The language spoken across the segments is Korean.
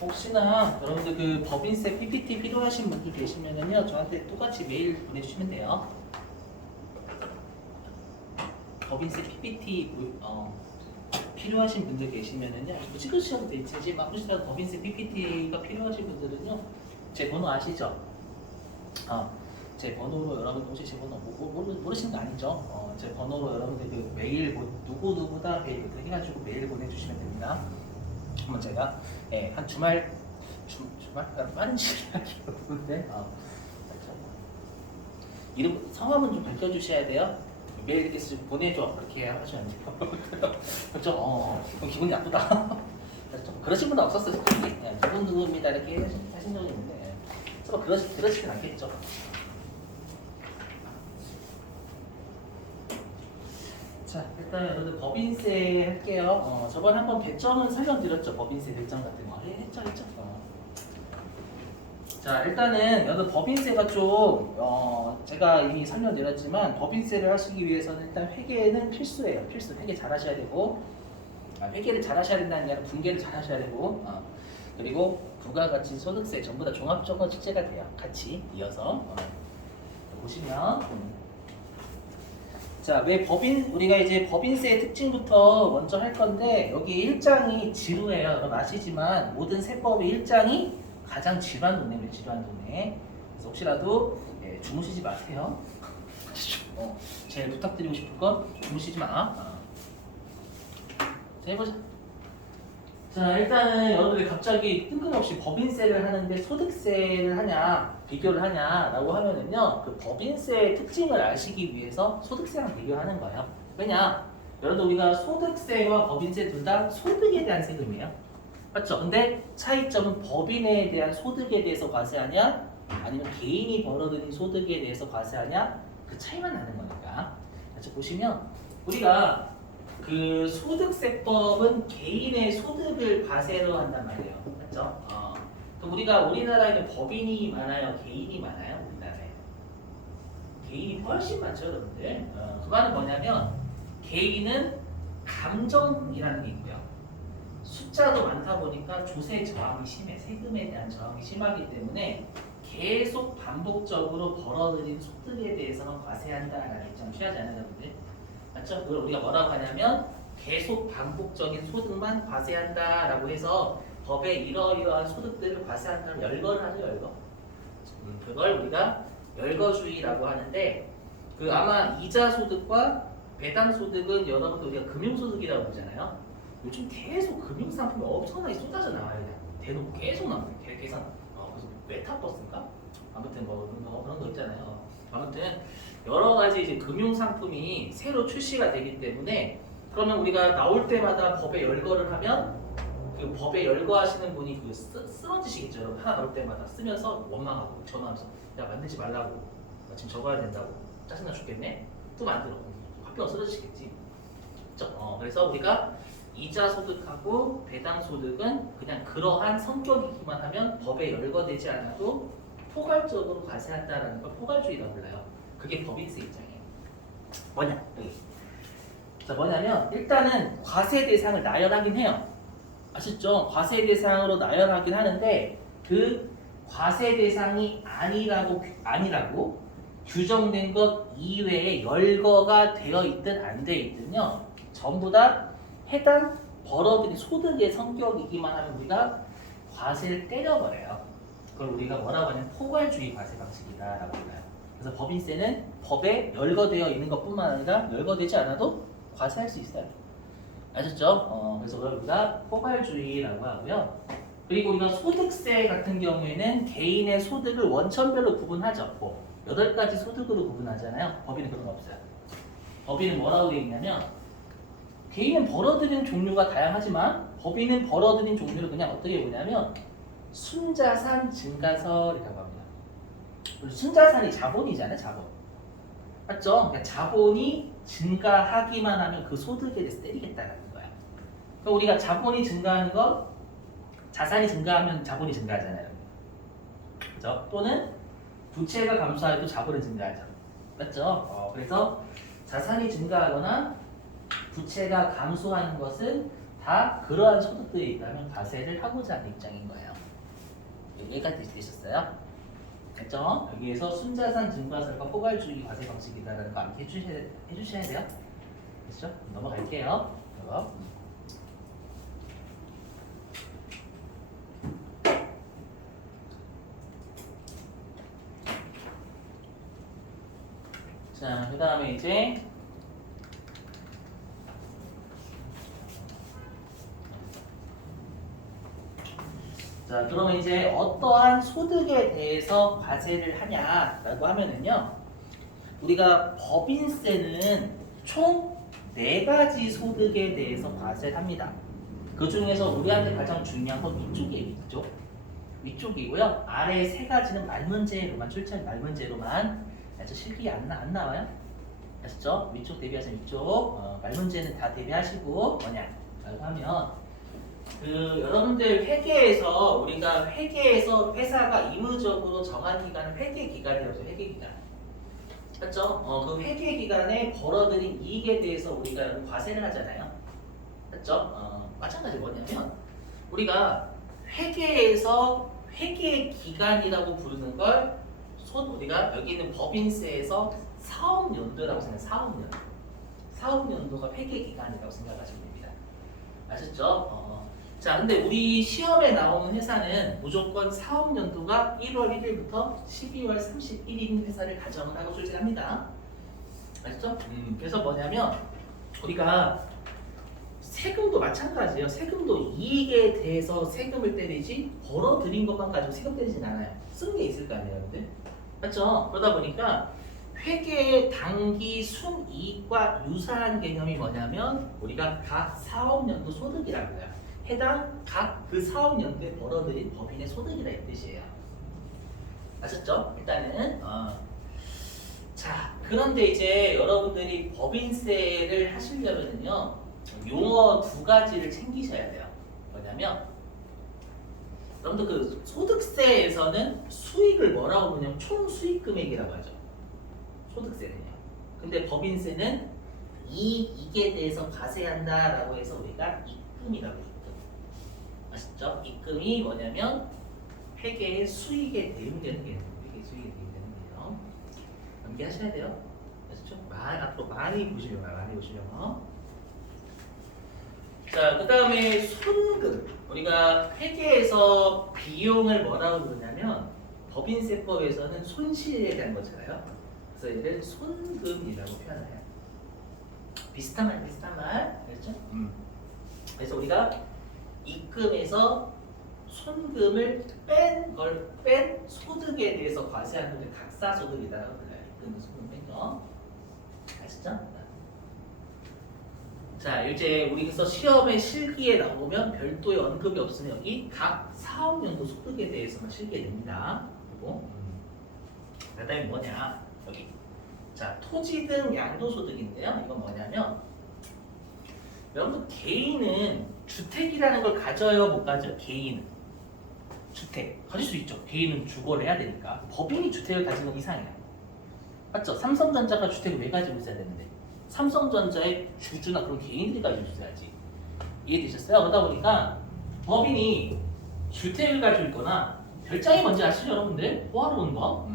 혹시나 여러분들 그 법인세 PPT 필요하신 분들 계시면은요 저한테 똑같이 메일 보내주시면 돼요. 법인세 PPT 필요하신 분들 계시면은요 뭐 찍으셔도 되지 막 혹시라도 법인세 PPT가 필요하신 분들은요 제 번호 아시죠? 제 번호로 여러분 혹시 제 번호 모르시는 거 아니죠? 제 번호로 여러분들 그 메일 누구누구다 메일부터 해가지고 메일 보내주시면 됩니다. 한번 제가 한 주말 빠른 시간에 여러분들 이름 성함은 좀 밝혀주셔야 돼요. 메일 이렇게 보내줘 이렇게 하시면 안 돼요. 그렇죠? 그럼 기분이 나쁘다. 그러신 분은 없었어요. 누구입니다 이렇게 하신 적이 있는데 서로 그러시진 않겠죠. 자, 일단 여러분들 법인세 할게요. 저번에 한번 배점은 설명드렸죠. 법인세 배점 같은 거. 했죠. 자, 일단은 여러분 법인세가 좀 제가 이미 설명드렸지만 법인세를 하시기 위해서는 일단 회계는 필수예요. 필수. 회계 잘 하셔야 되고 회계를 잘 하셔야 된다는 게 아니라 분계를 잘 하셔야 되고 그리고 부가가치 소득세 전부 다 종합적으로 책제가 돼요. 같이 이어서 보시면 자, 우리가 이제 법인세의 특징부터 먼저 할 건데, 여기 1장이 지루해요. 여러분 아시지만, 모든 세법의 1장이 가장 지루한 돈이에요, 지루한 돈에. 그래서 혹시라도, 주무시지 마세요. 제일 부탁드리고 싶은 건, 주무시지 마. 자, 해보자. 자, 일단은 여러분들이 갑자기 뜬금없이 법인세를 하는데 소득세를 하냐, 비교를 하냐라고 하면은요, 그 법인세의 특징을 아시기 위해서 소득세랑 비교하는 거예요. 왜냐? 여러분들 우리가 소득세와 법인세 둘 다 소득에 대한 세금이에요. 맞죠? 근데 차이점은 법인에 대한 소득에 대해서 과세하냐, 아니면 개인이 벌어들인 소득에 대해서 과세하냐, 그 차이만 나는 거니까. 같이 보시면 우리가 그 소득세법은 개인의 소득을 과세로 한단 말이에요. 맞죠? 그럼 우리나라에는 법인이 많아요? 개인이 많아요? 우리나라에? 개인이 훨씬 많죠, 여러분들. 그거는 뭐냐면 개인은 감정이라는 게 있고요. 숫자도 많다 보니까 조세 저항이 심해. 세금에 대한 저항이 심하기 때문에 계속 반복적으로 벌어들인 소득에 대해서만 과세한다라는 입장을 취하지 않아요, 여러분들. 맞죠? 그걸 우리가 뭐라고 하냐면 계속 반복적인 소득만 과세한다라고 해서 법에 이러이러한 소득들을 과세한다면 열거를 하죠, 열거. 그걸 우리가 열거주의라고 하는데 그 아마 이자 소득과 배당 소득은 여러분들 우리가 금융소득이라고 보잖아요. 요즘 계속 금융상품이 엄청나게 쏟아져 나와요. 대놓고 계속 나와요. 계산. 그래서 메타버스인가? 아무튼 뭐 그런 거 있잖아요. 아무튼 여러 가지 이제 금융 상품이 새로 출시가 되기 때문에 그러면 우리가 나올 때마다 법에 열거를 하면 그 법에 열거하시는 분이 그 쓰러지시겠죠. 여러분 하나 나올 때마다 쓰면서 원망하고 전화하면서 야 만들지 말라고 나 지금 적어야 된다고 짜증나 죽겠네 또 만들어 학교 쓰러지시겠지. 그렇죠? 그래서 우리가 이자 소득하고 배당 소득은 그냥 그러한 성격이기만 하면 법에 열거되지 않아도 포괄적으로 과세한다라는 걸 포괄주의라고 불러요. 그게 법인세 입장이에요. 뭐냐? 여기. 자, 뭐냐면 일단은 과세 대상을 나열하긴 해요. 아시죠? 과세 대상으로 나열하긴 하는데 그 과세 대상이 아니라고 규정된 것 이외에 열거가 되어 있든 안 되어 있든요. 전부 다 해당 벌어들인 소득의 성격이기만 하면 우리가 과세를 때려버려요. 그걸 우리가 뭐라고 하냐면 포괄주의 과세 방식이다라고 불러요. 그래서 법인세는 법에 열거되어 있는 것뿐만 아니라 열거되지 않아도 과세할 수 있어요. 아셨죠? 그래서 그걸 우리가 포괄주의라고 하고요. 그리고 우리가 소득세 같은 경우에는 개인의 소득을 원천별로 구분하죠. 8가지 소득으로 구분하잖아요. 법인은 그런 거 없어요. 법인은 뭐라고 되어 있냐면 개인은 벌어들이는 종류가 다양하지만 법인은 벌어들인 종류를 그냥 어떻게 보냐면 순자산 증가설이라고 합니다. 순자산이 자본이잖아요, 자본. 맞죠? 그러니까 자본이 증가하기만 하면 그 소득에 대해서 때리겠다는 거야. 그럼 우리가 자본이 증가하는 건 자산이 증가하면 자본이 증가하잖아요. 그죠? 또는 부채가 감소해도 자본은 증가하죠. 맞죠? 그래서 자산이 증가하거나 부채가 감소하는 것은 다 그러한 소득들이 있다면 과세를 하고자 하는 입장인 거예요. 여기까지 되셨어요? 됐죠? 여기에서 순자산 증가세가 포괄주의 과세 방식이다라는 거 암기 해주셔야 돼요. 됐죠? 넘어갈게요. 이거. 자, 그 다음에 이제 자, 그러면 이제 어떠한 소득에 대해서 과세를 하냐라고 하면은요, 우리가 법인세는 총 4가지 소득에 대해서 과세를 합니다. 그 중에서 우리한테 가장 중요한 건 위쪽이에요, 위쪽이고요. 아래 3가지는 말문제로만 말문제로만. 아주 실기 안 나와요? 아시죠? 위쪽 대비하시면 위쪽. 말문제는 다 대비하시고 뭐냐라고 하면. 여러분들 회계에서 우리가 회계에서 회사가 의무적으로 정한 기간은 회계 기간이라고 회계 기간. 맞죠? 그 회계 기간에 벌어들인 이익에 대해서 우리가 과세를 하잖아요. 맞죠? 마찬가지 뭐냐면 우리가 회계에서 회계 기간이라고 부르는 걸 우리가 여기 있는 법인세에서 사업연도라고 생각해요. 사업연도가 회계 기간이라고 생각하시면 됩니다. 아셨죠? 자, 근데 우리 시험에 나오는 회사는 무조건 사업연도가 1월 1일부터 12월 31일인 회사를 가정을 하고 출제합니다. 아시죠? 그래서 뭐냐면 우리가 세금도 마찬가지예요. 세금도 이익에 대해서 세금을 때리지 벌어들인 것만 가지고 세금 때리진 않아요. 쓴 게 있을 거 아니에요, 여러분들? 맞죠? 그러다 보니까 회계의 당기 순이익과 유사한 개념이 뭐냐면 우리가 각 사업연도 소득이라고 해요. 해당 각 그 사업연도에 벌어들인 법인의 소득이라 이 뜻이에요. 아셨죠? 일단은 자, 그런데 이제 여러분들이 법인세를 하시려면요 용어 2가지를 챙기셔야 돼요. 뭐냐면 여러분들 그 소득세에서는 수익을 뭐라고 부르냐면 총 수익 금액이라고 하죠. 소득세는요. 근데 법인세는 이익에 대해서 과세한다라고 해서 우리가 입금이라고 해요. 아시죠? 입금이 뭐냐면 회계의 수익에 대응되는 게 회계의 수익에 대응되는 게요. 암기하셔야 돼요. 아시죠? 앞으로 많이 보시면. 자, 그 다음에 손금. 우리가 회계에서 비용을 뭐라고 부르냐면 법인세법에서는 손실에 대한 거잖아요. 그래서 얘를 손금이라고 표현을 해요. 비슷한 말. 그렇죠? 그래서 우리가 입금에서 손금을 뺀 소득에 대해서 과세하는 걸 각사소득이라고 불러요. 입금 손금 뺀 거. 아시죠? 자, 이제 우리가 시험에 실기에 나오면 별도의 언급이 없으면 여기 각 사업연도 소득에 대해서만 실기에 됩니다. 그리고 그다음에 뭐냐? 여기. 자, 토지 등 양도소득인데요. 이건 뭐냐면 여러분 개인은 주택이라는 걸 가져요, 못 가져요? 개인은 주택 가질 수 있죠. 개인은 주거를 해야 되니까. 법인이 주택을 가지는 이상이에요. 맞죠? 삼성전자가 주택을 왜 가지고 있어야 되는데? 삼성전자의 주주나 그런 개인들이 가지고 있어야지. 이해되셨어요? 그러다 보니까 법인이 주택을 가지고 있거나 별장이 뭔지 아시죠, 여러분들? 호화로운 거.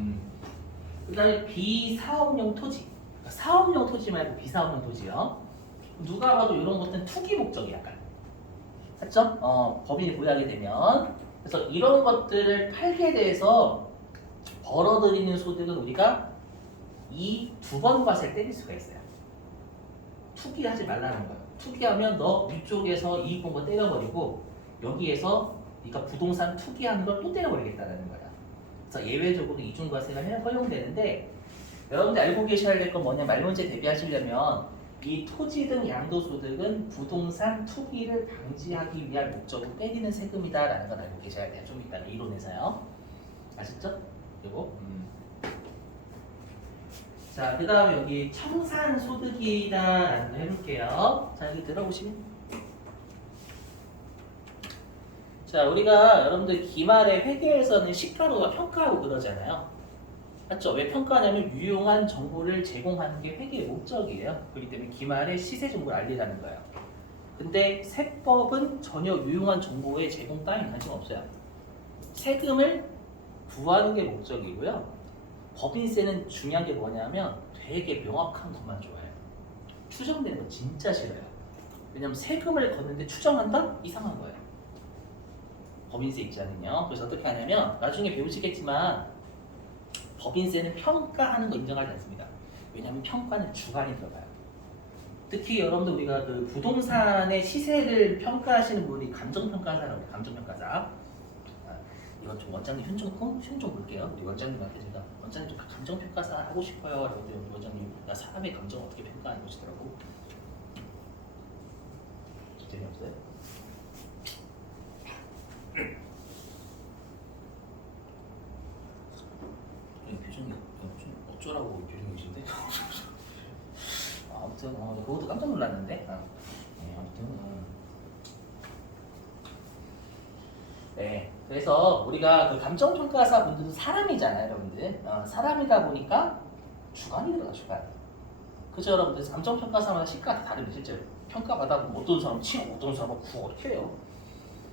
그 다음에 비사업용 토지. 그러니까 사업용 토지 말고 비사업용 토지요. 누가 봐도 이런 것들은 투기 목적이 약간. 맞죠? 법인이 보유하게 되면. 그래서 이런 것들을 팔게 돼서 벌어들이는 소득은 우리가 이 2번 과세를 때릴 수가 있어요. 투기하지 말라는 거예요. 투기하면 너 위쪽에서 이익공고 때려버리고 여기에서 네가 부동산 투기하는 걸 또 때려버리겠다는 거야. 그래서 예외적으로 이중과세가 허용되는데 여러분들 알고 계셔야 될 건 뭐냐, 말문제 대비하시려면 이 토지 등 양도소득은 부동산 투기를 방지하기 위한 목적으로 때리는 세금이다라는 걸 알고 계셔야 돼요. 좀 이따가 이론에서요. 아셨죠? 그리고 자, 그 다음에 여기 청산소득이다라는 거 해볼게요. 자, 여기 들어보시면 자, 우리가 여러분들 기말에 회계에서는 시가로가 평가하고 그러잖아요. 맞죠? 왜 평가하냐면 유용한 정보를 제공하는 게 회계의 목적이에요. 그렇기 때문에 기말에 시세 정보를 알리라는 거예요. 근데 세법은 전혀 유용한 정보에 제공 따윈 관심 없어요. 세금을 부하는 게 목적이고요. 법인세는 중요한 게 뭐냐면 되게 명확한 것만 좋아해요. 추정되는 거 진짜 싫어요. 왜냐면 세금을 걷는데 추정한다? 이상한 거예요. 법인세 입장은요. 그래서 어떻게 하냐면 나중에 배우시겠지만 법인세는 평가하는 거 인정하지 않습니다. 왜냐면 평가는 주관이 들어가요. 특히 여러분들 우리가 그 부동산의 시세를 평가하시는 분이 감정평가사라고 해요. 감정평가사. 이건 좀 원장님 흉좀 볼게요. 우리 원장님한테 제가 원장님 좀 감정평가사 하고 싶어요. 라고 우리 원장님 나 사람의 감정 어떻게 평가하는 것이더라고. 재미없어요? 표정이 좀 어쩌라고 표정이신데? 아무튼 그것도 깜짝 놀랐는데. 네, 아무튼 네, 그래서 우리가 그 감정평가사 분들도 사람이잖아요, 여러분들. 사람이다 보니까 주관이 들어가, 주관. 그죠, 여러분들? 감정평가사마다 시가가 다릅니다, 실제로. 평가받아보면 어떤 사람은 치고 어떤 사람은 구 어떻게 해요?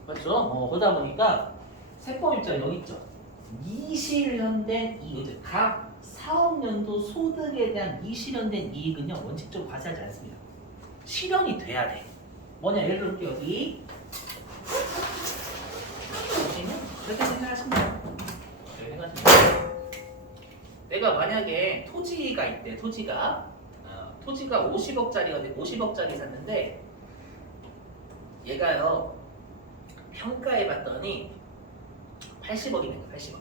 그렇죠? 그러다 보니까 세법 입장 여기 있죠. 미실현된 이익, 각 사업연도 소득에 대한 미실현된 이익은요, 원칙적으로 과세하지 않습니다. 실현이 돼야 돼. 뭐냐, 예를 들어볼게요, 여기. 보시면 그렇게 생각하시면 돼요. 그렇게 생각하시면 돼요. 내가 만약에 토지가 있대, 토지가 50억짜리가 50억짜리 샀는데 얘가요 평가해봤더니 80억이 된 거야, 80억.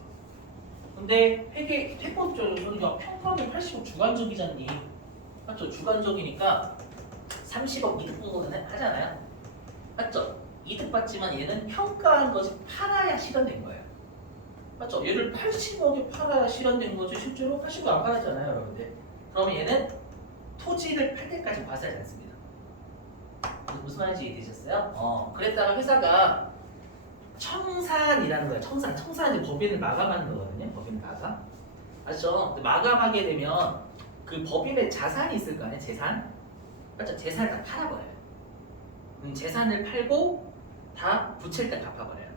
근데 회계법적으로 평가하면 80억 주관적이잖니. 맞죠? 주관적이니까 30억 이득 본 거는 하잖아요. 맞죠? 이득 받지만 얘는 평가한 것이 팔아야 실현된 거예요. 맞죠? 얘를 80억에 팔아야 실현된 거지 실제로 80억 안 팔았잖아요, 여러분들. 그러면 얘는 토지를 팔 때까지 과세하지 않습니다. 무슨 말인지 이해되셨어요? 그랬다가 회사가 청산이라는 거예요. 청산이 법인을 마감하는 거거든요. 법인을 마감. 아시죠? 마감하게 되면 그 법인의 자산이 있을 거 아니에요. 재산. 맞죠? 재산을 다 팔아버려요. 재산을 팔고 다 부채를 다 갚아버려요.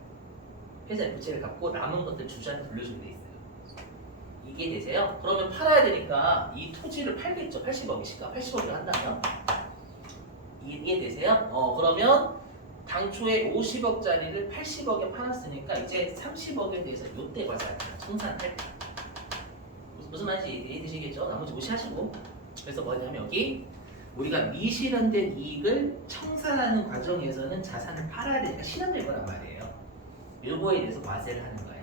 회사에 부채를 갚고 남은 것들 주주한테 돌려주게 돼 있어요. 이게 되세요? 그러면 팔아야 되니까 이 토지를 팔겠죠. 80억이 시가 80억을 한다면 이해되세요? 그러면 당초에 50억짜리를 80억에 팔았으니까 이제 30억에 대해서 요때 과세합니다. 청산할 때. 무슨 말인지 이해되시겠죠? 나머지 무시하시고. 그래서 뭐냐면 여기 우리가 미실현된 이익을 청산하는 과정에서는 자산을 팔아야 되니까 실현될 거란 말이에요. 요거에 대해서 과세를 하는 거예요.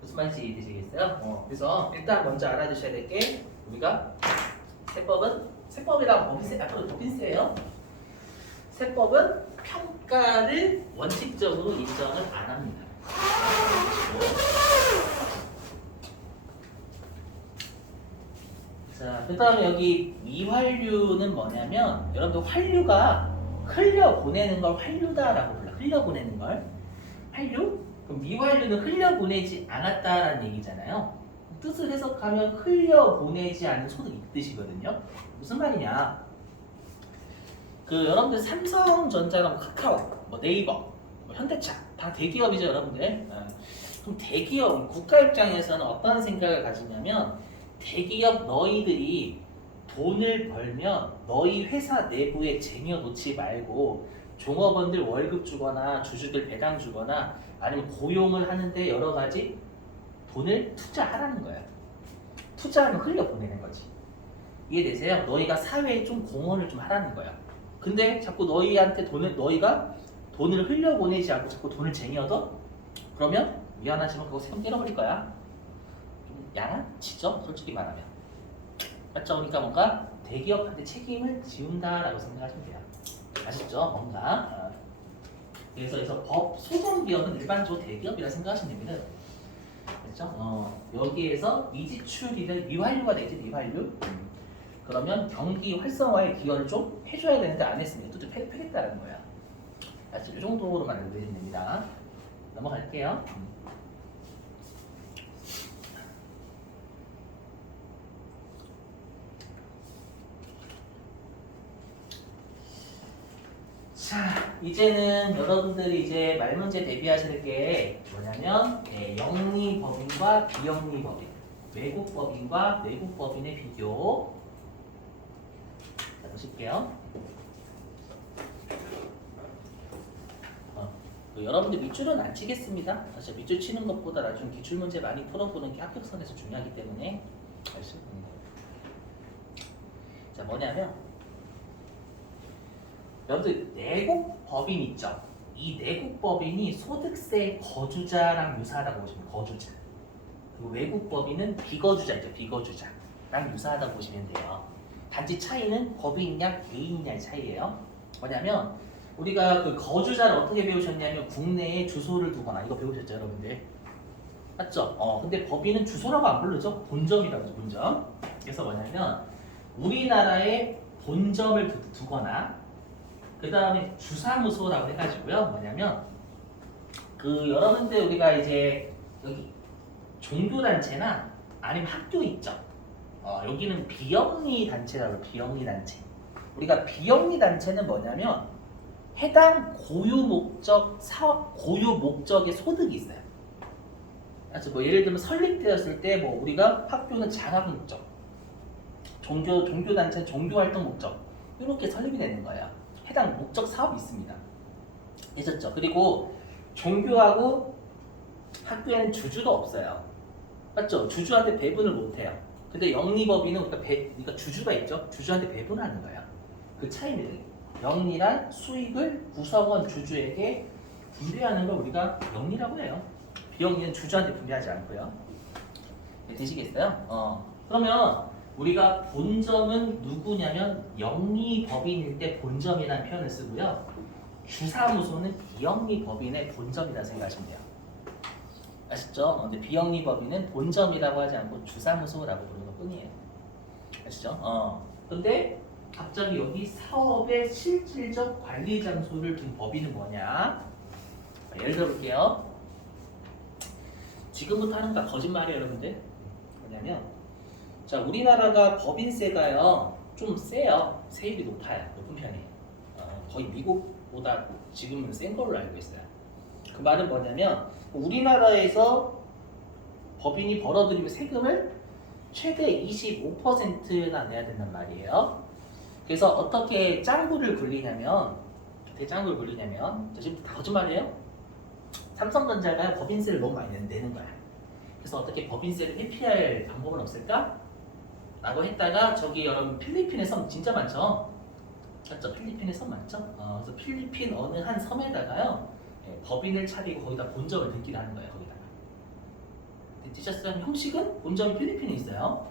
무슨 말인지 이해되시겠어요? 그래서 일단 먼저 알아두셔야 될 게 우리가 세법이랑 법인세, 앞으로 법인세예요. 세법은 평가를 원칙적으로 인정을 안 합니다. 자, 그 다음에 여기 미환류는 뭐냐면 여러분들 환류가 흘려보내는 걸 환류다라고 불러. 흘려보내는 걸 환류? 그럼 미환류는 흘려보내지 않았다라는 얘기잖아요. 뜻을 해석하면 흘려보내지 않은 소득 이 뜻이거든요. 무슨 말이냐? 여러분들 삼성전자랑 카카오, 네이버, 현대차 다 대기업이죠, 여러분들. 그럼 대기업 국가 입장에서는 어떤 생각을 가지냐면 대기업 너희들이 돈을 벌면 너희 회사 내부에 쟁여놓지 말고 종업원들 월급 주거나 주주들 배당 주거나 아니면 고용을 하는데 여러 가지 돈을 투자하라는 거야. 투자하면 흘려보내는 거지. 이해되세요? 너희가 사회에 좀 공헌을 좀 하라는 거야. 근데 자꾸 너희한테 너희가 돈을 흘려보내지 않고 자꾸 돈을 쟁여둬? 그러면 미안하지만 그거 세금 때려버릴 거야. 좀 양아치죠? 솔직히 말하면. 맞죠? 그러니까 뭔가 대기업한테 책임을 지운다라고 생각하시면 돼요. 아시죠? 뭔가. 그래서 법 소송기업은 일반적으로 대기업이라 생각하시면 됩니다. 그렇죠? 여기에서 미지출이든 미환류가 되지, 미환류. 그러면 경기 활성화에 기여를 좀 해줘야 되는데 안 했으면 또 좀 패겠다는 거야. 이 정도로만 알려드리면 됩니다. 넘어갈게요. 자, 이제는 여러분들이 이제 말문제 대비하실 게 뭐냐면 영리법인과 비영리법인, 외국법인과 내국법인의 비교. 자, 보실게요. 여러분들 밑줄은 안 치겠습니다. 사실 밑줄 치는 것보다 나중에 기출문제 많이 풀어보는 게 합격선에서 중요하기 때문에. 자, 뭐냐면 여러분들 내국법인 있죠? 이 내국법인이 소득세 거주자랑 유사하다고 보시면 돼요. 거주자. 그리고 외국법인은 비거주자죠. 비거주자랑 유사하다고 보시면 돼요. 단지 차이는 법인이냐 개인이냐의 차이예요. 뭐냐면 우리가 그 거주자를 어떻게 배우셨냐면 국내에 주소를 두거나 이거 배우셨죠, 여러분들? 맞죠? 근데 법인은 주소라고 안 부르죠? 본점이라고 하죠, 본점. 그래서 뭐냐면 우리나라에 본점을 두거나 그 다음에 주사무소라고 해가지고요. 뭐냐면 그 여러분들 우리가 이제 여기 종교단체나 아니면 학교 있죠. 여기는 비영리 단체라고 해요. 비영리 단체. 우리가 비영리 단체는 뭐냐면 해당 고유 목적 사업 고유 목적의 소득이 있어요. 그래서 뭐 예를 들면 설립되었을 때 뭐 우리가 학교는 장학 목적, 종교 단체 종교 활동 목적 이렇게 설립이 되는 거예요. 해당 목적 사업이 있습니다. 되셨죠? 그리고 종교하고 학교에는 주주도 없어요. 맞죠? 주주한테 배분을 못 해요. 근데 영리법인은 우리가 주주가 있죠? 주주한테 배분하는 거예요. 그 차이입니다. 영리란 수익을 구성원 주주에게 분배하는 걸 우리가 영리라고 해요. 비영리는 주주한테 분배하지 않고요. 네, 되시겠어요? 그러면 우리가 본점은 누구냐면 영리법인일 때 본점이라는 표현을 쓰고요. 주사무소는 비영리법인의 본점이라고 생각하시면 돼요. 아시죠? 근데 비영리법인은 본점이라고 하지 않고 주사무소라고 부르는 것 뿐이에요. 아시죠? 근데 갑자기 여기 사업의 실질적 관리 장소를 둔 법인은 뭐냐? 예를 들어 볼게요. 지금부터 하는 거 거짓말이에요, 여러분들. 뭐냐면 자, 우리나라가 법인세가요 좀 세요. 세율이 높아요. 높은 편이에요. 거의 미국보다 지금은 센 걸로 알고 있어요. 그 말은 뭐냐면 우리나라에서 법인이 벌어들이는 세금을 최대 25%나 내야 된단 말이에요. 그래서 어떻게 짱구를 굴리냐면 지금 다 거짓말이에요? 삼성전자가 법인세를 너무 많이 내는 거야. 그래서 어떻게 법인세를 회피할 방법은 없을까? 라고 했다가 저기 여러분 필리핀의 섬 진짜 많죠? 맞죠? 필리핀의 섬 맞죠? 그래서 필리핀 어느 한 섬에다가요 법인을 차리고 거기다 본점을 등기를 하는 거예요. 거기다가 되셨어요? 형식은 본점이 필리핀에 있어요.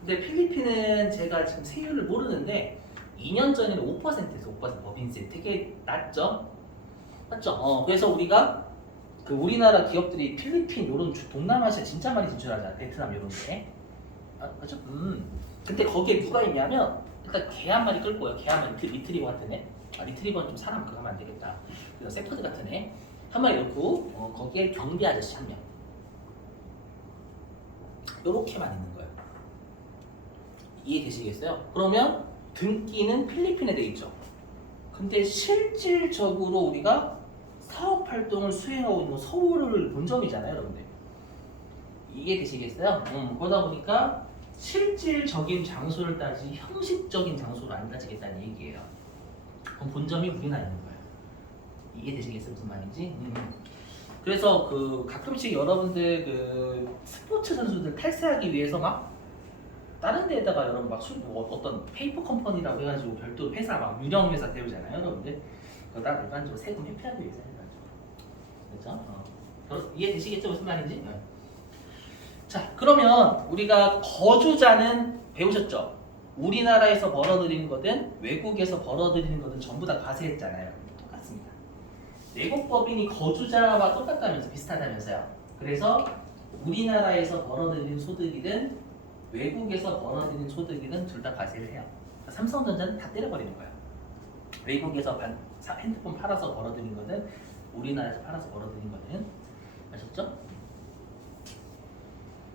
근데 필리핀은 제가 지금 세율을 모르는데 2년 전에는 5%에서 5% 법인세 되게 낮죠? 맞죠? 그래서 우리가 그 우리나라 기업들이 필리핀 요런 동남아시아 진짜 많이 진출하잖아. 베트남 요런 데. 맞죠? 근데 거기에 누가 있냐면 일단 개 한 마리 끌 거예요. 개 한 마리 리트리버 같은 애. 리트리버는 좀 사람 그거 하면 안 되겠다. 그래서 세퍼드 같은 애 한 마리 넣고 거기에 경비 아저씨 한 명. 요렇게만 있는 거예요. 이해되시겠어요? 그러면 등기는 필리핀에 돼 있죠. 근데 실질적으로 우리가 사업 활동을 수행하고 있는 서울을 본점이잖아요, 여러분들. 이해되시겠어요? 그러다 보니까 실질적인 장소를 따지지 형식적인 장소를 안 따지겠다는 얘기예요. 그럼 본점이 우리나라에 있는 거예요. 이해되시겠어요? 무슨 말인지? 그래서 그 가끔씩 여러분들 그 스포츠 선수들 탈세하기 위해서 막 다른 데에다가 여러분 막 어떤 페이퍼 컴퍼니라고 해가지고 별도로 회사 막 유령 회사 세우잖아요, 여러분들. 그거 다 일반적으로 세금 회피하기 위해서 해가지고. 그렇죠? 이해되시겠죠? 무슨 말인지? 자, 그러면 우리가 거주자는 배우셨죠? 우리나라에서 벌어들이는 거든 외국에서 벌어들이는 거든 전부 다 과세했잖아요. 똑같습니다. 내국법인이 거주자와 똑같다면서 비슷하다면서요. 그래서 우리나라에서 벌어들이는 소득이든 외국에서 벌어들이는 소득이든 둘 다 과세를 해요. 삼성전자는 다 때려버리는 거예요. 외국에서 핸드폰 팔아서 벌어들인 거든 우리나라에서 팔아서 벌어들인 거든. 아셨죠?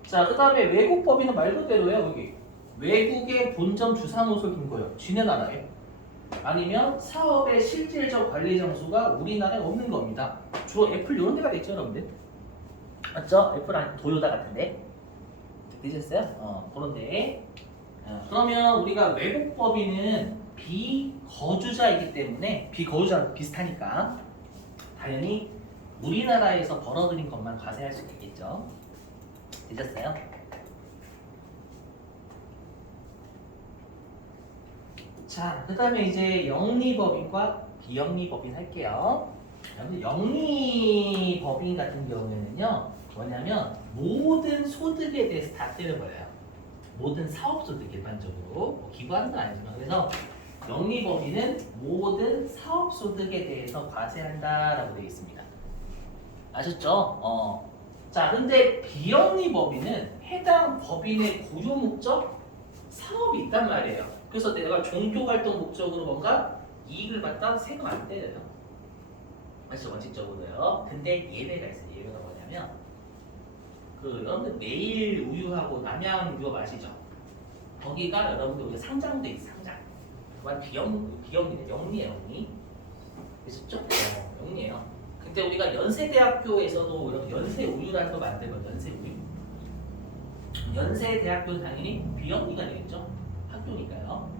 자, 그 다음에 외국법인은 말 그대로예요. 여기 외국의 본점 주사무소를 둔 거예요. 지네 나라에. 아니면 사업의 실질적 관리 장소가 우리나라에 없는 겁니다. 주로 애플 이런 데가 있죠, 여러분들. 맞죠? 애플 아니 도요타 같은데. 되셨어요? 그런데 그러면 우리가 외국 법인은 비거주자이기 때문에 비거주자랑 비슷하니까 당연히 우리나라에서 벌어들인 것만 과세할 수 있겠죠. 되셨어요? 자, 그 다음에 이제 영리법인과 비영리법인 할게요. 영리법인 같은 경우에는요, 뭐냐면 모든 소득에 대해서 다 때려버려요. 모든 사업소득 일반적으로 뭐 기부하는 건 아니지만 그래서 영리법인은 모든 사업소득에 대해서 과세한다라고 되어 있습니다. 아셨죠? 자, 근데 비영리법인은 해당 법인의 고유 목적 사업이 있단 말이에요. 그래서 내가 종교활동 목적으로 뭔가 이익을 받다 세금 안 때려요. 맞죠? 원칙적으로요. 근데 예외가 있어요. 예외가 뭐냐면 여러분들 매일 우유하고 남양유업 아시죠? 거기가 여러분들 우리가 상장돼 있어. 상장. 그건 비영리네. 영리예요. 영리. 있었죠? 영리예요. 근데 우리가 연세대학교에서도 이런 연세우유라는 거 만들거든요. 연세우유. 연세대학교는 당연히 비영리가 되겠죠. 학교니까요.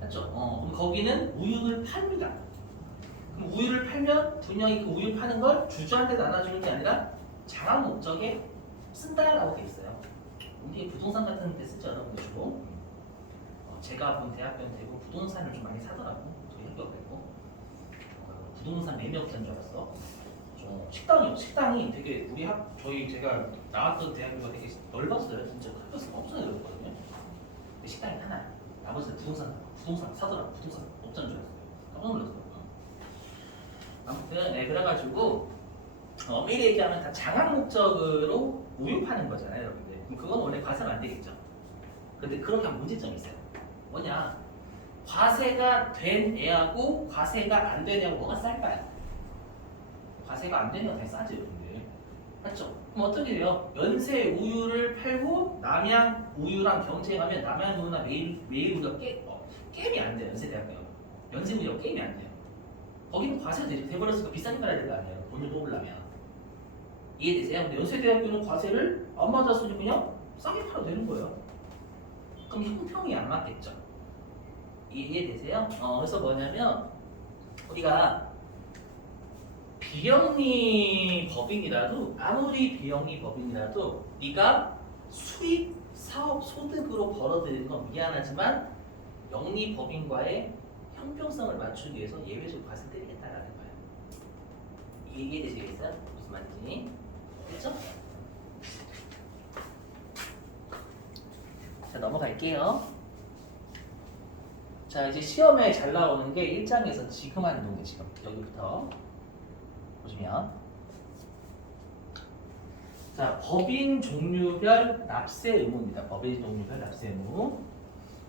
맞죠? 그럼 거기는 우유를 팝니다. 그럼 우유를 팔면 분명히 그 우유 파는 걸 주주한테 나눠주는 게 아니라 장학 목적에 쓴다라고 돼 있어요. 우리 부동산 같은 데 쓰죠, 여러분들 주로. 제가 본 대학교는 대부분 부동산을 좀 많이 사더라고. 저희 학교가 그랬고 부동산 매매 업자인 줄 알았어. 식당이 되게 제가 나왔던 대학교가 되게 넓었어요. 진짜 학교가 엄청 넓었거든요. 근데 식당이 하나야. 나머지는 부동산 사더라고. 부동산 업자인 줄 알았어요. 깜짝 놀랐어요. 아무튼 그래가지고 미리 얘기하면 다 장학 목적으로 우유 파는 거잖아요, 여러분들. 그럼 그건 원래 과세가 안 되겠죠. 근데 그렇게 하면 문제점이 있어요. 뭐냐? 과세가 된 애하고 과세가 안 된 애하고 뭐가 쌀까요? 과세가 안 되는 건 더 싸죠, 여러분들. 맞죠? 그럼 어떻게 돼요? 연세 우유를 팔고 남양 우유랑 경쟁하면 남양 우유나 매일 우유가 게임이 안 돼요, 연세대학교. 연세 우유가 게임이 안 돼요. 거기는 과세가 돼버렸으니까 비싸게 팔아야 될 거 아니에요, 돈을 뽑으려면. 이해되세요? 근데 연세대학교는 과세를 안 맞았으니 그냥 싸게 팔아도 되는 거예요. 그럼 형평이 안 맞겠죠. 이해되세요? 그래서 뭐냐면 우리가 비영리 법인이라도 아무리 비영리 법인이라도 네가 수익 사업 소득으로 벌어들이는 건 미안하지만 영리 법인과의 형평성을 맞추기 위해서 예외적 과세 때리겠다라는 거예요. 이해되시겠어요? 무슨 말인지? 됐죠? 자, 넘어갈게요. 자, 이제 시험에 잘 나오는 게 1장에서 지금 하는 동네 지금 여기부터 보시면 자, 법인 종류별 납세 의무입니다. 법인 종류별 납세 의무.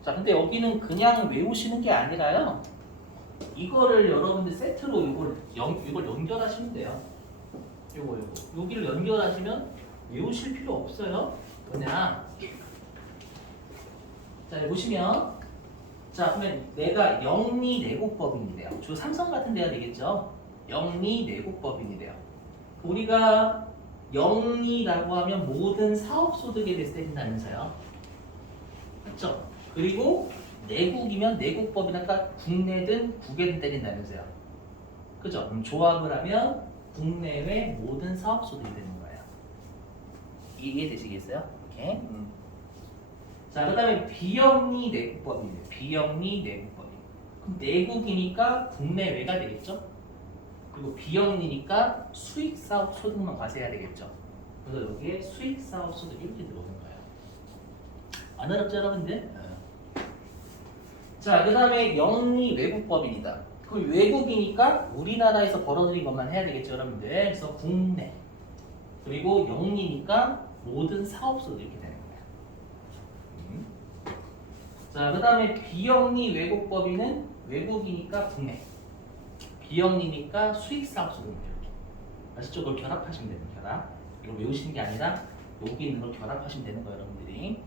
자, 근데 여기는 그냥 외우시는 게 아니라요. 이거를 여러분들 세트로 이걸 연결하시면 돼요. 여기를 연결하시면 외우실 필요 없어요. 뭐냐? 자, 여기 보시면 자, 그러면 내가 영리내국법인이래요. 주로 삼성 같은 데가 되겠죠. 영리내국법인이래요. 우리가 영리라고 하면 모든 사업소득에 대해서 때린다면서요. 그렇죠? 그리고 내국이면 내국법이니까 국내든 국외든 때린다면서요. 그죠? 그럼 조합을 하면 국내외 모든 사업소득이 되는 거예요. 이해되시겠어요? 이렇게. 자, 그 다음에 비영리 내국법인이에요. 비영리 내국법인. 그럼 내국이니까 국내외가 되겠죠? 그리고 비영리니까 수익사업 소득만 과세해야 되겠죠? 그래서 여기에 수익사업 소득이 이렇게 들어오는 거예요. 안 어렵죠, 여러분들? 자, 그 다음에 영리 외국법인이다. 그럼 외국이니까 우리나라에서 벌어들인 것만 해야 되겠죠, 여러분들? 그래서 국내. 그리고 영리니까 모든 사업 소득 이렇게 되는 거예요. 자, 그 다음에 비영리 외국법인은 외국이니까 국내, 비영리니까 수익사업소득 이렇게. 아시죠? 그걸 결합하시면 되는 결합. 이거 외우시는 게 아니라 여기 있는 걸 결합하시면 되는 거예요, 여러분들이.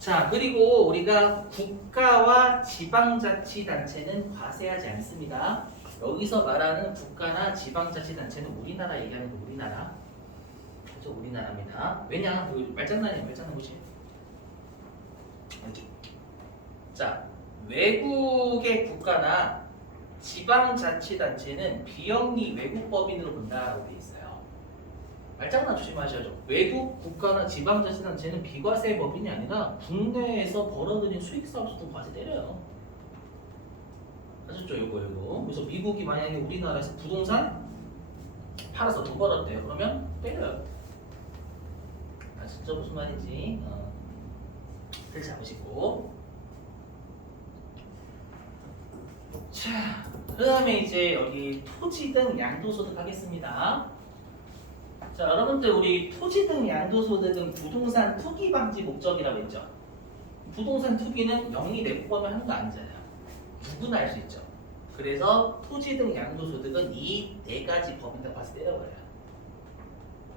자, 그리고 우리가 국가와 지방자치단체는 과세하지 않습니다. 여기서 말하는 국가나 지방자치단체는 우리나라 얘기하는 거 우리나라. 그죠? 우리나라입니다. 왜냐? 말장난이야, 말장난 뭐지? 자, 외국의 국가나 지방자치단체는 비영리 외국법인으로 본다라고 돼 있어요. 말장난 조심하셔야죠. 외국 국가나 지방자치단체는 비과세 법인이 아니라 국내에서 벌어들인 수익사업소도 과세 때려요. 아셨죠? 요거. 그래서 미국이 만약에 우리나라에서 부동산 팔아서 돈 벌었대요. 그러면 때려요. 아시죠? 무슨 말인지. 글 잡으시고. 자, 그 다음에 이제 여기 토지 등 양도소득 하겠습니다. 자, 여러분들 우리 토지 등 양도소득은 부동산 투기 방지 목적이라고 했죠. 부동산 투기는 영리 내포하면 하는 거 아니잖아요. 누구나 할 수 있죠. 그래서 토지 등 양도소득은 이 네 가지 법인들 과세 때려버려요.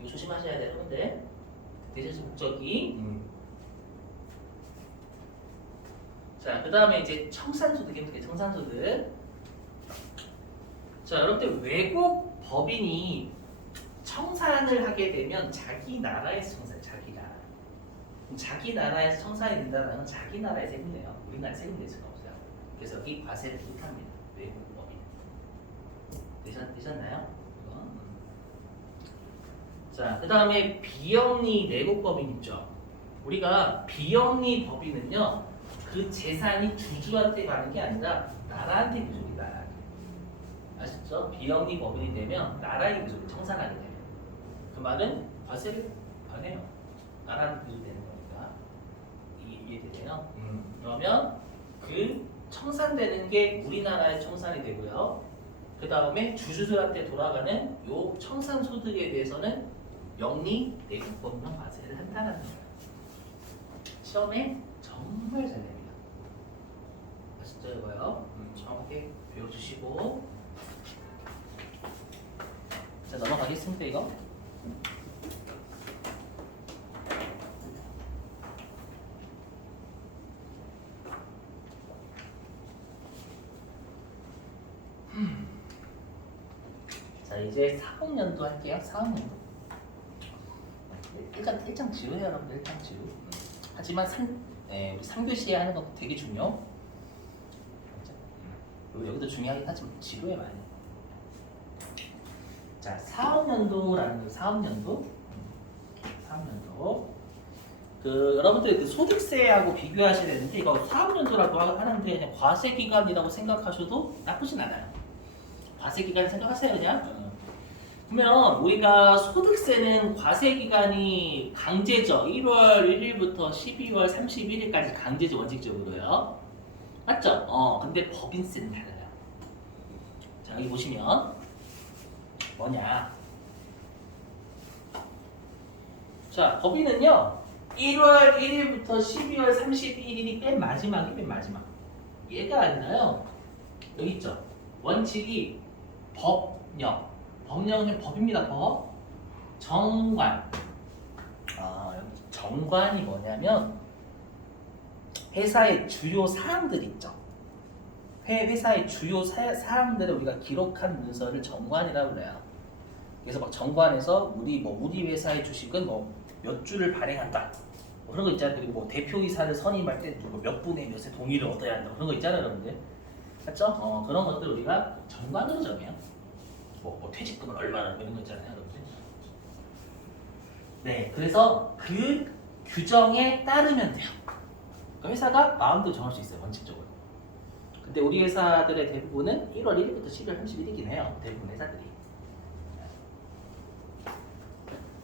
이거 조심하셔야 돼요, 여러분들. 대체적 목적이. 자, 그 다음에 이제 청산소득입니다. 청산소득. 자, 여러분들 외국 법인이 청산을 하게 되면 자기 나라에서 청산, 자기 나라에서 청산이 된다는 건 자기 나라에 세금내요. 우리나라에 세금 낼 수가 없어요. 그래서 여기 과세를 못합니다. 외국 법인. 되셨나요? 자, 그 다음에 비영리 내국법인 있죠. 우리가 비영리 법인은요, 그 재산이 주주한테 가는 게 아니라 나라한테 부족이다. 아시죠? 비영리 법인이 되면 나라의 부족을 청산하게 되면 그 말은 과세를 안 해요. 나라한테 부족되는 거니까. 이해되나요? 그러면 그 청산되는 게 우리나라에 청산이 되고요. 그 다음에 주주들한테 돌아가는 요 청산 소득에 대해서는 영리 내국법인만 과세를 한다는 거예요. 시험에 정말 잘 냅니다. 아시죠? 이거요. 정확하게 배워주시고. 자, 넘어가겠습니다. 이거. 자, 이제 사학년도 할게요. 사학년도. 일장 지루해요, 여러분들. 일장 지루. 하지만 우리 3교시에 하는 거 되게 중요. 그리고 여기도 중요하긴 하지만 지루해 많이. 자, 사업연도라는 거, 사업연도. 그 여러분들 그 소득세하고 비교하셔야 되는데 이거 사업연도라고 하는데 그냥 과세기간이라고 생각하셔도 나쁘진 않아요. 과세기간 생각하세요 그냥. 그러면 우리가 소득세는 과세기간이 강제죠. 1월 1일부터 12월 31일까지 강제죠, 원칙적으로요. 맞죠? 근데 법인세는 달라요. 자, 여기 보시면 뭐냐? 자, 법인은요 1월 1일부터 12월 31일이 맨 마지막이 맨 마지막. 얘가 아니라요. 여기 있죠. 원칙이 법령. 법령은 법입니다. 법. 정관. 여기 정관이 뭐냐면 회사의 주요 사항들 있죠. 회사의 주요 사항들을 우리가 기록한 문서를 정관이라고 그래요. 그래서 막 정관에서 우리 회사의 주식은 몇 주를 발행한다. 그런 거 있잖아요. 그리고 대표이사를 선임할 때 누구 몇 분의 몇의 동의를 얻어야 한다. 그런 거 있잖아요, 여러분들. 맞죠? 그런 것들 우리가 정관으로 정해요. 퇴직금은 얼마나 이런 거 있잖아요, 여러분들. 네, 그래서 그 규정에 따르면 돼요. 그러니까 회사가 마음대로 정할 수 있어요, 원칙적으로. 근데 우리 회사들의 대부분은 1월 1일부터 12월 31일이긴 해요. 대부분 회사들이.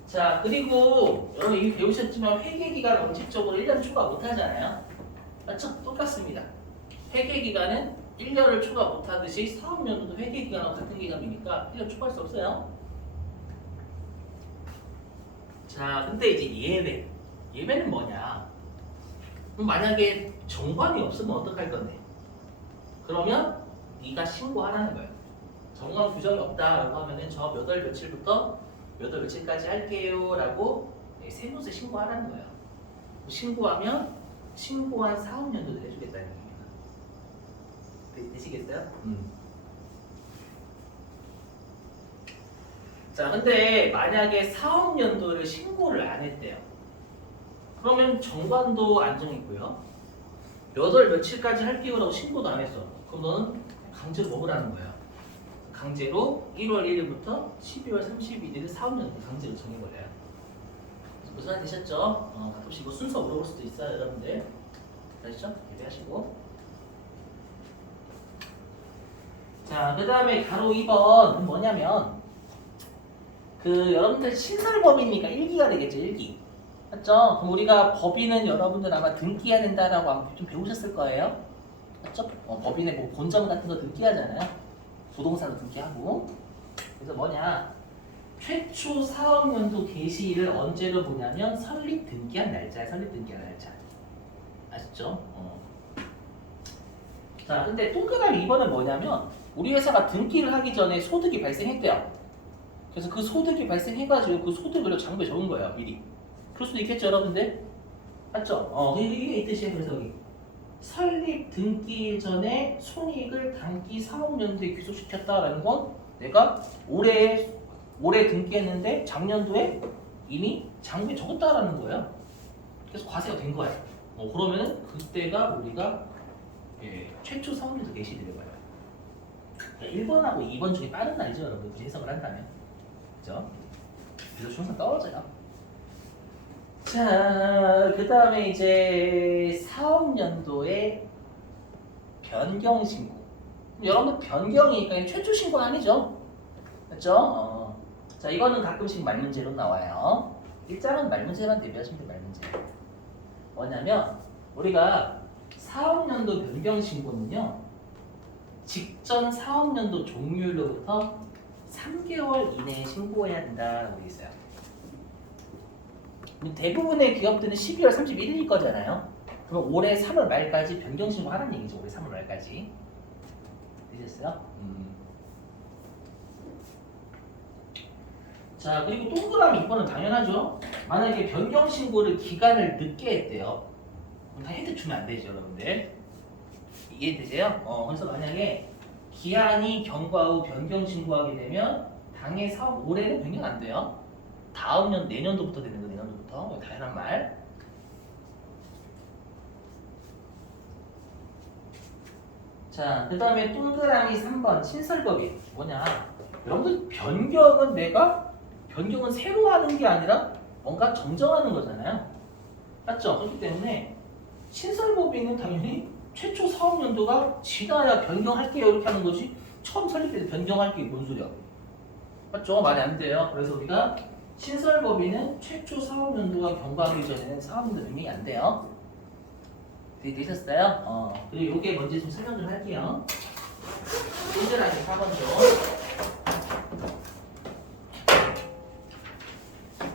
자, 그리고 여러분 이미 배우셨지만 회계기간 원칙적으로 1년 초과 못하잖아요. 맞죠? 똑같습니다. 회계기간은 1년을 초과 못하듯이 사업연도도 회계기간과 같은 기간이니까 1년 초과할 수 없어요. 자, 근데 이제 예외는 뭐냐? 그럼 만약에 정관이 없으면 어떡할 건데? 그러면 네가 신고하라는 거예요. 정관 규정이 없다라고 하면은 저 몇 월 며칠부터 몇 월 며칠까지 할게요 라고 세무서에 신고하라는 거예요. 신고하면 신고한 사업연도를 해주겠다는 얘기입니다. 되시겠어요? 자, 근데 만약에 사업연도를 신고를 안 했대요. 그러면 정관도 안 정했고요. 몇 월 며칠까지 할게요라고 신고도 안 했어. 그럼 너는 강제로 먹으라는 거야. 강제로 1월 1일부터 12월 31일 사업연도 강제로 정해버려요. 무슨 말 되셨죠? 가끔씩 이거 순서 물어볼 수도 있어요, 여러분들. 아시죠? 기대하시고. 자, 그 다음에 가로 2번은 뭐냐면 여러분들 신설법이니까 1기가 되겠죠, 1기. 맞죠? 그럼 우리가 법인은 여러분들 아마 등기해야 된다라고 아마 좀 배우셨을 거예요. 맞죠? 법인의 뭐 본점 같은 거 등기하잖아요. 부동산도 등기하고. 그래서 뭐냐? 최초 사업연도 개시일을 언제로 보냐면 설립 등기한 날짜에 설립 등기한 날짜. 아시죠? 자, 근데 동그라미 2번은 뭐냐면 우리 회사가 등기를 하기 전에 소득이 발생했대요. 그래서 그 소득이 발생해가지고 그 소득을 장부에 적은 거예요, 미리. 그럴 수도 있겠죠, 여러분들? 맞죠? 이게 이 뜻이에요. 그래서 여기 설립 등기 전에 손익을 당기 사업연도에 귀속시켰다라는 건 내가 올해 등기했는데 작년도에 이미 장부에 적었다라는 거예요. 그래서 과세가 된 거예요. 그러면은 그때가 우리가 최초 사업연도 개시되는 거예요. 그러니까 1번하고 2번 중에 빠른 날이죠, 여러분. 굳이 해석을 한다면. 그죠? 그래서 항상 떨어져요. 자, 그 다음에 이제 사업연도의 변경 신고. 여러분들 변경이니까 최초 신고 아니죠? 맞죠? 자, 이거는 가끔씩 말문제로 나와요. 일장은 말문제만 대비하시면 돼요, 말문제. 뭐냐면 우리가 사업연도 변경 신고는요, 직전 사업연도 종료일로부터 3개월 이내에 신고해야 된다고 되어 있어요. 대부분의 기업들은 12월 31일일 거잖아요. 그럼 올해 3월 말까지 변경 신고하라는 얘기죠. 올해 3월 말까지. 되셨어요? 자, 그리고 동그라미 2번은 당연하죠. 만약에 변경 신고를 기간을 늦게 했대요. 그럼 다 혜택 주면 안 되죠, 여러분들. 이해되세요? 그래서 만약에 기한이 경과 후 변경 신고하게 되면 당해 사업 올해는 변경 안 돼요. 다음 년 내년도부터 되는 거, 내년도부터. 당연한 말. 자, 그 다음에 동그라미 3번 신설법이 뭐냐? 여러분들 변경은 새로 하는 게 아니라 뭔가 정정하는 거잖아요. 맞죠? 그렇기 때문에 신설법인은 당연히 최초 사업연도가 지나야 변경할게요 이렇게 하는 거지, 처음 설립 때 변경할게 뭔 소리야? 맞죠? 말이 안 돼요. 그래서 우리가 신설법인은 최초 사업연도가 경과하기 전에는 사업연도 변경이 안 돼요. 되셨어요? 그리고 이게 뭔지 좀 설명 좀 할게요. 동그라미 4번죠.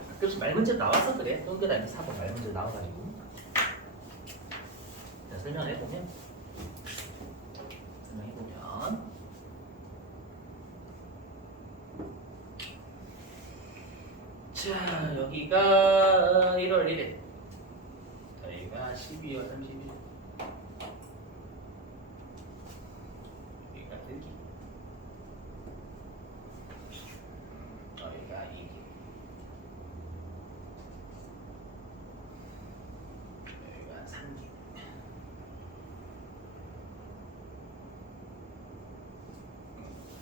가끔씩 말문제 나와서 그래. 동그라미 4번 말문제 나와가지고. 자, 설명을 해보면 자, 여기가 1월 1일, 여기가 12월 31일, 여기가 들기, 여기가 2기, 여기가 3기.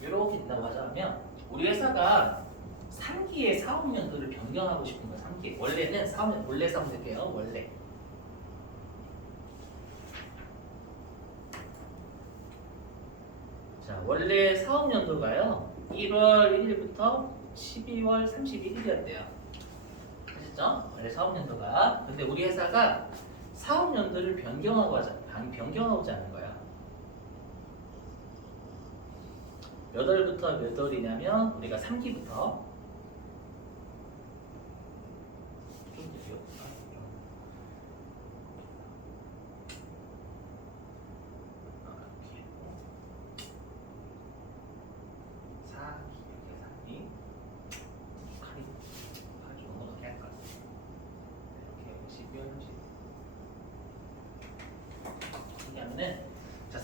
이렇게 된다고 하자면 우리 회사가 3기의 사업연도를 변경하고 싶은 거야. 3기. 원래는 원래 사업연도예요. 원래. 자, 원래 사업연도가요. 1월 1일부터 12월 31일이었대요. 아시죠? 원래 사업연도가. 근데 우리 회사가 사업연도를 변경하고자 하는 거야. 몇 월부터 몇 월이냐면 우리가 3기부터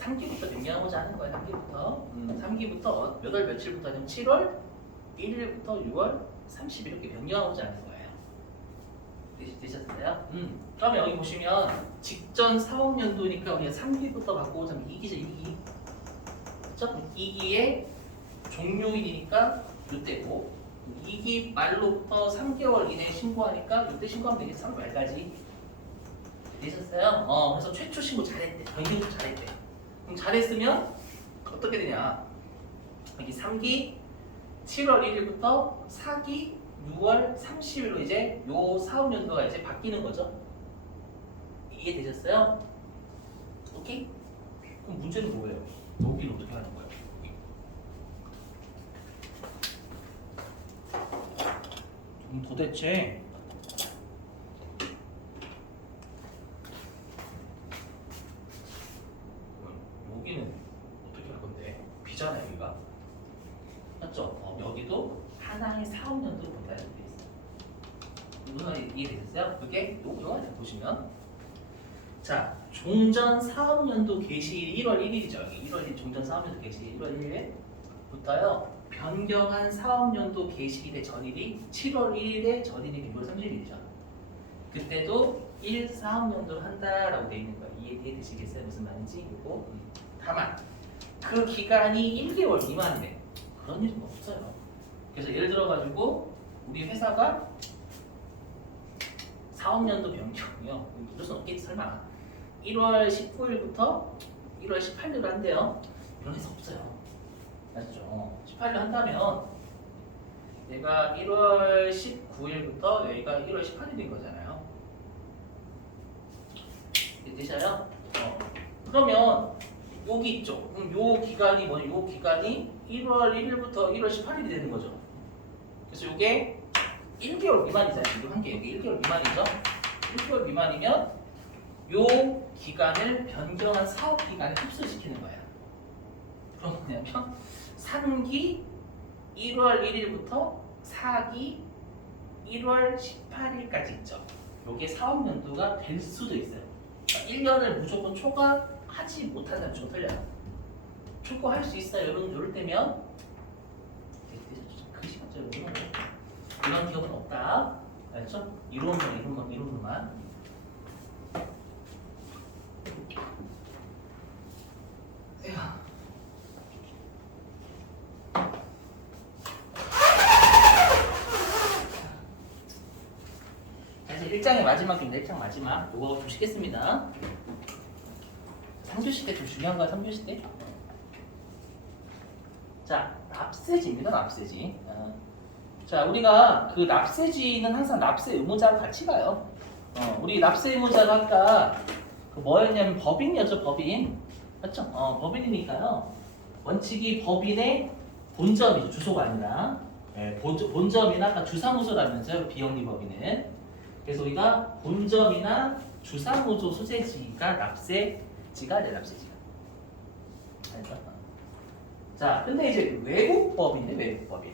3기부터 변경하고자 하는 거예요. 3기부터 몇 월 며칠부터 하냐면 7월 1일부터 6월 30일 이렇게 변경하고자 하는 거예요. 되셨어요? 그러면 여기 보시면 직전 사업연도니까 우리가 3기부터 바꾸고자 하면 2기죠. 2기. 그렇죠? 2기의 종료일이니까 이때고 2기 말로부터 3개월 이내에 신고하니까 이때 신고하면 되겠지. 3월 말까지. 되셨어요? 그래서 최초 신고 잘했대. 변경도 잘했대. 그럼 잘했으면 어떻게 되냐? 여기 3기 7월 1일부터 4기 6월 30일로 이제 요 사업연도가 이제 바뀌는 거죠. 이해되셨어요? 오케이? 그럼 문제는 뭐예요? 여기는 어떻게 하는 거예요? 도대체 여기는 어떻게 할 건데? 비잖아요, 여기가. 맞죠? 여기도 하나의 사업연도로 본다는 게 있어요. 무슨 이해되셨어요? 그게 요거 보시면 자, 종전 사업연도 개시일 1월 1일이죠. 여기 1월 1일 종전 사업연도 개시일 1월 1일부터요. 변경한 사업연도 개시일의 전일이 7월 1일의 전일이 6월 30일이죠. 그때도 1 사업연도를 한다라고 되어 있는 거예요. 이해되시겠어요? 무슨 말인지? 요거. 다만 그 기간이 1개월 미만이래. 그런 일은 없어요. 그래서 예를 들어가지고 우리 회사가 사업연도 변경이요. 이럴 수는 없겠지 설마. 1월 19일부터 1월 18일로 한대요. 이런 회사 없어요. 맞죠? 18일 한다면 얘가 1월 19일부터 여기가 1월 18일인 거잖아요. 되셔요? 그러면 여기 있죠. 그럼 요 기간이 뭐냐? 요 기간이 1월 1일부터 1월 18일이 되는 거죠. 그래서 이게 1개월 미만이잖아요. 지금 한 개 여기 1개월 미만이죠. 1개월 미만이면 요 기간을 변경한 사업 기간에 흡수시키는 거예요. 그럼 뭐냐면 3기 1월 1일부터 4기 1월 18일까지 있죠. 요게 사업연도가 될 수도 있어요. 그러니까 1년을 무조건 초과하지 못한다면 좀 틀려요. 초과할 수 있어요. 이럴 때면 그 시간적으로 이런 기업은 없다. 알죠? 이론만. 이제 1장의 마지막입니다. 1장 마지막. 이거 좀 쉬겠습니다. 3교시 때 좀 중요한 거야. 3교시 때. 자, 납세지입니다. 납세지. 자, 우리가 그 납세지는 항상 납세 의무자랑 같이 가요. 우리 납세 의무자가 아까 그 뭐였냐면 법인이었죠. 법인. 맞죠? 법인이니까요. 원칙이 법인의 본점이죠. 주소가 아니라. 본점이나 아까 주사무소라면서요. 비영리 법인은. 그래서 우리가 본점이나 주사무소 소재지가 납세지가 돼. 납세지가. 알죠? 자, 근데 이제 외국법인이네. 외국법인.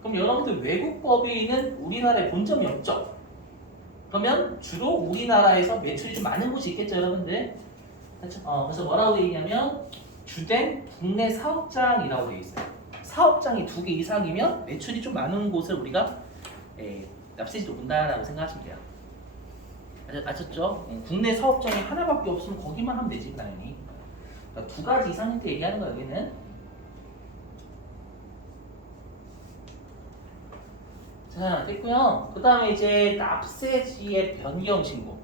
그럼 여러분들 외국법인은 우리나라에 본점이 없죠? 그러면 주로 우리나라에서 매출이 좀 많은 곳이 있겠죠, 여러분들? 그렇죠? 그래서 뭐라고 되어 있냐면 주된 국내 사업장이라고 되어 있어요. 사업장이 2개 이상이면 매출이 좀 많은 곳을 우리가 납세지도 본다라고 생각하시면 돼요. 아셨죠? 국내 사업장이 하나밖에 없으면 거기만 하면 되지, 당연히. 그러니까 2가지 이상일 때 얘기하는 거예요, 여기는. 자, 됐고요. 그 다음에 이제 납세지의 변경 신고.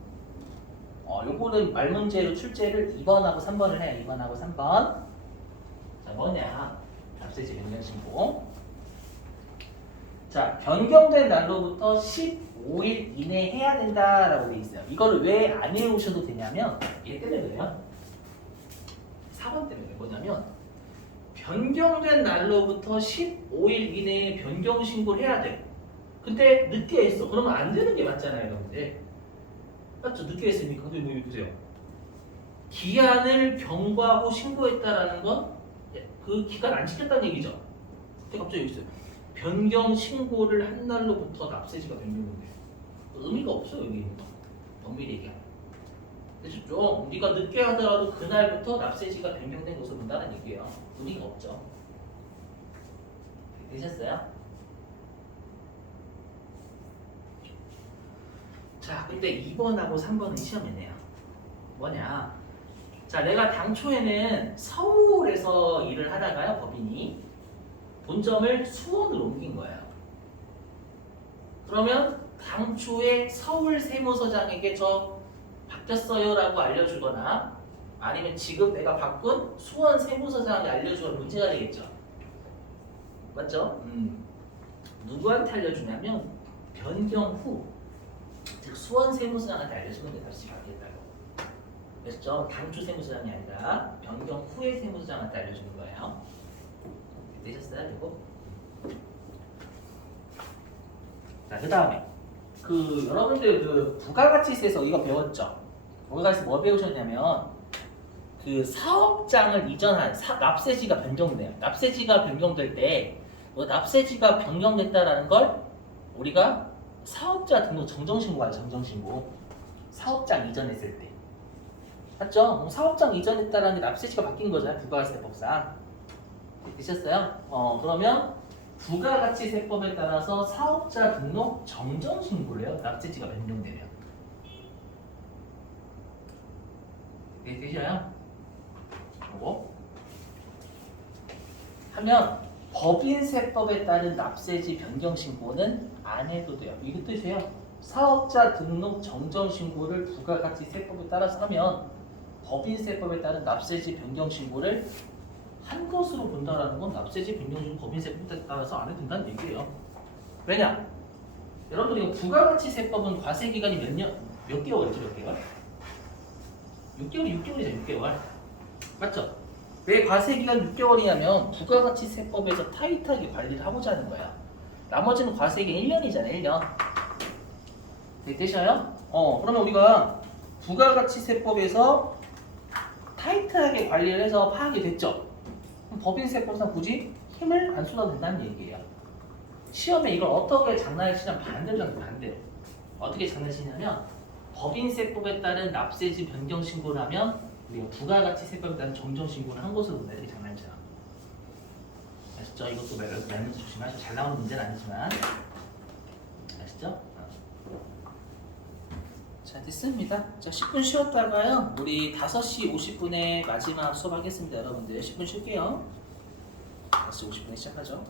요거는 말문제로 출제를 2번하고 3번을 해요. 2번하고 3번. 자, 뭐냐? 납세지 변경 신고. 자, 변경된 날로부터 15일 이내에 해야 된다라고 돼 있어요. 이거를 왜 안 해오셔도 되냐면 얘 때문에 그래요. 4번 때문에 뭐냐면 변경된 날로부터 15일 이내에 변경 신고를 해야 돼. 근데 늦게 했어. 그러면 안 되는 게 맞잖아요, 여러분들. 맞죠? 늦게 했으니까. 근데 뭐 보세요. 기한을 경과하고 신고했다라는 건 그 기간 안 지켰다는 얘기죠. 근데 갑자기 여기 있어요. 변경 신고를 한 날로부터 납세지가 변경된대. 의미가 없어요, 여기. 엄밀히 얘기하면. 되셨죠? 우리가 늦게 하더라도 그날부터 납세지가 변경된 것으로 본다는 얘기예요. 의미가 없죠. 되셨어요? 자, 근데 2번하고 3번은 시험이네요. 뭐냐? 자, 내가 당초에는 서울에서 일을 하다가요, 법인이 본점을 수원으로 옮긴 거예요. 그러면 당초에 서울 세무서장에게 저 바뀌었어요라고 알려주거나 아니면 지금 내가 바꾼 수원 세무서장에 알려주면 문제가 되겠죠. 맞죠? 누구한테 알려주냐면 변경 후, 즉 수원 세무서장한테 알려주면 돼. 다시 바뀌었다고. 그렇죠? 당초 세무서장이 아니라 변경 후의 세무서장한테 알려주는 거예요. 되셨어요? 그리고 자, 그 다음에 여러분들 부가가치세에서 이거 배웠죠? 부가가치세 뭐 배우셨냐면 사업장을 이전한 납세지가 변경돼요. 납세지가 변경될 때 납세지가 변경됐다라는 걸 우리가 사업자 등록 정정신고하죠. 정정신고. 사업장 이전했을 때. 맞죠? 그럼 사업장 이전했다라는 게 납세지가 바뀐 거잖아요. 부가가치세법상. 되셨어요? 그러면 부가가치세법에 따라서 사업자 등록 정정신고를 해요. 납세지가 변경되면. 네, 되셔요? 그리고 하면 법인세법에 따른 납세지 변경신고는 안 해도 돼요. 이게 뜻이에요. 사업자 등록 정정신고를 부가가치세법에 따라서 하면 법인세법에 따른 납세지 변경신고를 한 것으로 본다라는 건 납세지 변경신고 법인세법에 따라서 안 해도 된다는 얘기예요. 왜냐? 여러분들 이거 부가가치세법은 과세기간이 몇 개월이죠? 몇 개월? 6개월이죠. 6개월. 맞죠? 왜 과세기간 6개월이냐면 부가가치세법에서 타이트하게 관리를 하고자 하는 거야. 나머지는 과세기간 1년이잖아. 1년. 네, 되셔요? 그러면 우리가 부가가치세법에서 타이트하게 관리를 해서 파악이 됐죠? 그럼 법인세법상 굳이 힘을 안 쏟아도 된다는 얘기예요. 시험에 이걸 어떻게 장난을 치냐면 반대로. 어떻게 장난치냐면 법인세법에 따른 납세지 변경신고를 하면 우리가 부가가치세법에 따른 정정신고를 한 것으로 본다. 이렇게 장난쳐요. 아시죠? 이것도 말면서 조심하시고 잘 나오는 문제는 아니지만 아시죠? 자, 됐습니다. 자, 10분 쉬었다가요. 우리 5시 50분에 마지막 수업하겠습니다. 여러분들 10분 쉴게요. 5시 50분에 시작하죠.